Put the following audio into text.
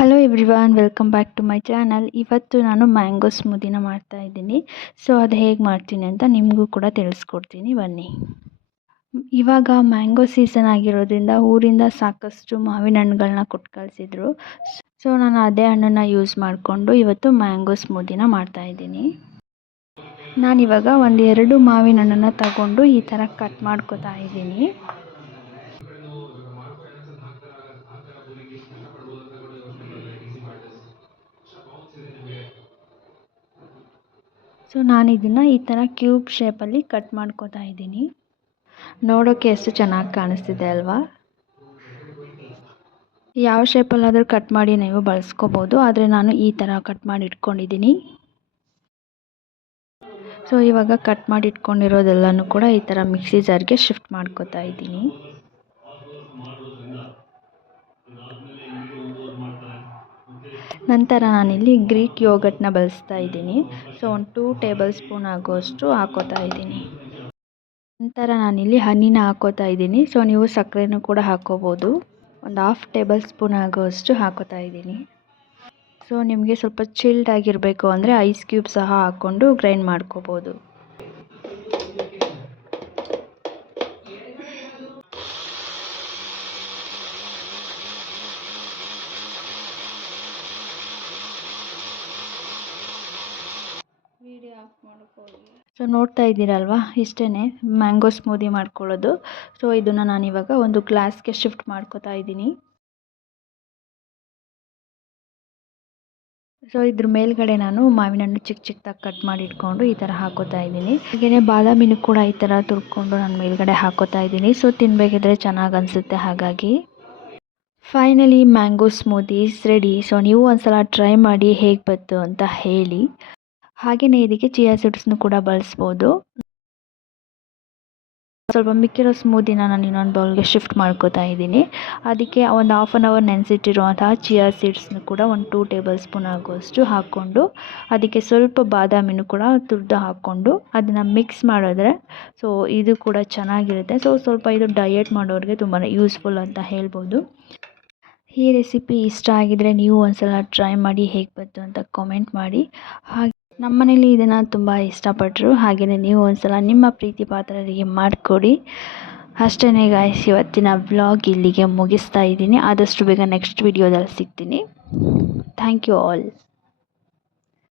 Hello everyone, welcome back to my channel. ಇವತ್ತು ನಾನು mango ಸ್ಮೂದಿನ ಮಾಡ್ತಾ ಇದ್ದೀನಿ. ಸೊ ಅದು ಹೇಗೆ ಮಾಡ್ತೀನಿ ಅಂತ ನಿಮಗೂ ಕೂಡ ತಿಳಿಸ್ಕೊಡ್ತೀನಿ, ಬನ್ನಿ. ಇವಾಗ ಮ್ಯಾಂಗೋ ಸೀಸನ್ ಆಗಿರೋದ್ರಿಂದ ಊರಿಂದ ಸಾಕಷ್ಟು ಮಾವಿನ ಹಣ್ಣುಗಳನ್ನ ಕೊಟ್ಟು ಕಳಿಸಿದ್ರು. ಸೊ ನಾನು ಅದೇ ಹಣ್ಣನ್ನು ಯೂಸ್ ಮಾಡಿಕೊಂಡು ಇವತ್ತು ಮ್ಯಾಂಗೋ ಸ್ಮೂದಿನ ಮಾಡ್ತಾ ಇದ್ದೀನಿ. ನಾನಿವಾಗ ಒಂದೆರಡು ಮಾವಿನ ಹಣ್ಣನ್ನು ತಗೊಂಡು ಈ ಥರ ಕಟ್ ಮಾಡ್ಕೊತಾ ಇದ್ದೀನಿ. ಸೊ ನಾನು ಇದನ್ನು ಈ ಥರ ಕ್ಯೂಬ್ ಶೇಪಲ್ಲಿ ಕಟ್ ಮಾಡ್ಕೊತಾ ಇದ್ದೀನಿ. ನೋಡೋಕ್ಕೆ ಎಷ್ಟು ಚೆನ್ನಾಗಿ ಕಾಣಿಸ್ತಿದೆ ಅಲ್ವಾ? ಯಾವ ಶೇಪಲ್ಲಾದರೂ ಕಟ್ ಮಾಡಿ ನೀವು ಬಳಸ್ಕೋಬೋದು, ಆದರೆ ನಾನು ಈ ಥರ ಕಟ್ ಮಾಡಿ ಇಟ್ಕೊಂಡಿದ್ದೀನಿ. ಸೊ ಇವಾಗ ಕಟ್ ಮಾಡಿ ಇಟ್ಕೊಂಡಿರೋದೆಲ್ಲನೂ ಕೂಡ ಈ ಥರ ಮಿಕ್ಸಿ ಜಾರ್ಗೆ ಶಿಫ್ಟ್ ಮಾಡ್ಕೊತಾ ಇದ್ದೀನಿ. ನಂತರ ನಾನಿಲ್ಲಿ ಗ್ರೀಕ್ ಯೋಗರ್ಟ್ನ ಬಳಸ್ತಾ ಇದ್ದೀನಿ. ಸೊ ಒಂದು 2 ಟೇಬಲ್ ಸ್ಪೂನ್ ಆಗೋಷ್ಟು ಹಾಕೋತಾ ಇದ್ದೀನಿ. ನಂತರ ನಾನಿಲ್ಲಿ ಹನಿನ ಹಾಕೋತಾ ಇದ್ದೀನಿ. ಸೊ ನೀವು ಸಕ್ಕರೆನೂ ಕೂಡ ಹಾಕೋಬೋದು. ಒಂದು 1/2 ಟೇಬಲ್ ಸ್ಪೂನ್ ಆಗೋಷ್ಟು ಹಾಕೋತಾ ಇದ್ದೀನಿ. ಸೊ ನಿಮಗೆ ಸ್ವಲ್ಪ ಚಿಲ್ಡ್ ಆಗಿರಬೇಕು ಅಂದರೆ ಐಸ್ ಕ್ಯೂಬ್ ಸಹ ಹಾಕ್ಕೊಂಡು ಗ್ರೈಂಡ್ ಮಾಡ್ಕೋಬೋದು. ಸೊ ನೋಡ್ತಾ ಇದ್ದೀರಲ್ವಾ, ಇಷ್ಟೇ ಮ್ಯಾಂಗೋ ಸ್ಮೂದಿ ಮಾಡ್ಕೊಳ್ಳೋದು. ಸೊ ಇದನ್ನು ನಾನಿವಾಗ ಒಂದು ಗ್ಲಾಸ್ಗೆ ಶಿಫ್ಟ್ ಮಾಡ್ಕೋತಾ ಇದ್ದೀನಿ. ಸೊ ಇದ್ರ ಮೇಲ್ಗಡೆ ನಾನು ಮಾವಿನ ಹಣ್ಣು ಚಿಕ್ಕ ಚಿಕ್ಕದಾಗಿ ಕಟ್ ಮಾಡಿ ಇಟ್ಕೊಂಡು ಈ ಥರ ಹಾಕೋತಾ ಇದ್ದೀನಿ. ಹಾಗೆಯೇ ಬಾದಾಮಿನೂ ಕೂಡ ಈ ಥರ ತುರ್ಕೊಂಡು ನಾನು ಮೇಲ್ಗಡೆ ಹಾಕೋತಾ ಇದ್ದೀನಿ. ಸೊ ತಿನ್ನಬೇಕಿದ್ರೆ ಚೆನ್ನಾಗಿ ಅನಿಸುತ್ತೆ. ಹಾಗಾಗಿ finally mango smoothie is ready. So ನೀವು ಒಂದ್ಸಲ ಟ್ರೈ ಮಾಡಿ ಹೇಗೆ ಬಂತು ಅಂತ ಹೇಳಿ. ಹಾಗೆಯೇ ಇದಕ್ಕೆ ಚಿಯಾ ಸೀಡ್ಸ್ನು ಕೂಡ ಬಳಸ್ಬೋದು. ಸ್ವಲ್ಪ ಮಿಕ್ಕಿರೋ ಸ್ಮೂದಿನ ನಾನು ಇನ್ನೊಂದು ಬೌಲ್ಗೆ ಶಿಫ್ಟ್ ಮಾಡ್ಕೋತಾ ಇದ್ದೀನಿ. ಅದಕ್ಕೆ ಒಂದು 1/2 ಅವರ್ ನೆನೆಸಿಟ್ಟಿರುವಂತಹ ಚಿಯಾ ಸೀಡ್ಸ್ನು ಕೂಡ ಒಂದು 2 ಟೇಬಲ್ ಸ್ಪೂನ್ ಆಗೋಷ್ಟು ಹಾಕ್ಕೊಂಡು ಅದಕ್ಕೆ ಸ್ವಲ್ಪ ಬಾದಾಮಿನೂ ಕೂಡ ತುರಿದು ಹಾಕ್ಕೊಂಡು ಅದನ್ನು ಮಿಕ್ಸ್ ಮಾಡಿದ್ರೆ ಸೊ ಇದು ಕೂಡ ಚೆನ್ನಾಗಿರುತ್ತೆ. ಸೊ ಸ್ವಲ್ಪ ಇದು ಡಯಟ್ ಮಾಡೋರಿಗೆ ತುಂಬಾ ಯೂಸ್ಫುಲ್ ಅಂತ ಹೇಳ್ಬೋದು. ಈ ರೆಸಿಪಿ ಇಷ್ಟ ಆಗಿದರೆ ನೀವು ಒಂದ್ಸಲ ಟ್ರೈ ಮಾಡಿ ಹೇಗೆ ಬಂತು ಅಂತ ಕಾಮೆಂಟ್ ಮಾಡಿ. ಹಾಗೆ ನಮ್ಮ ಮನೇಲಿ ಇದನ್ನು ತುಂಬ ಇಷ್ಟಪಟ್ಟರು. ಹಾಗೆಯೇ ನೀವು ಒಂದ್ಸಲ ನಿಮ್ಮ ಪ್ರೀತಿ ಪಾತ್ರರಿಗೆ ಮಾಡಿಕೊಡಿ. ಅಷ್ಟೇ ಗಾಯ್ಸ್, ಇವತ್ತಿನ ವ್ಲಾಗ್ ಇಲ್ಲಿಗೆ ಮುಗಿಸ್ತಾ ಇದ್ದೀನಿ. ಆದಷ್ಟು ಬೇಗ ನೆಕ್ಸ್ಟ್ ವಿಡಿಯೋದಲ್ಲಿ ಸಿಗ್ತೀನಿ. Thank you all.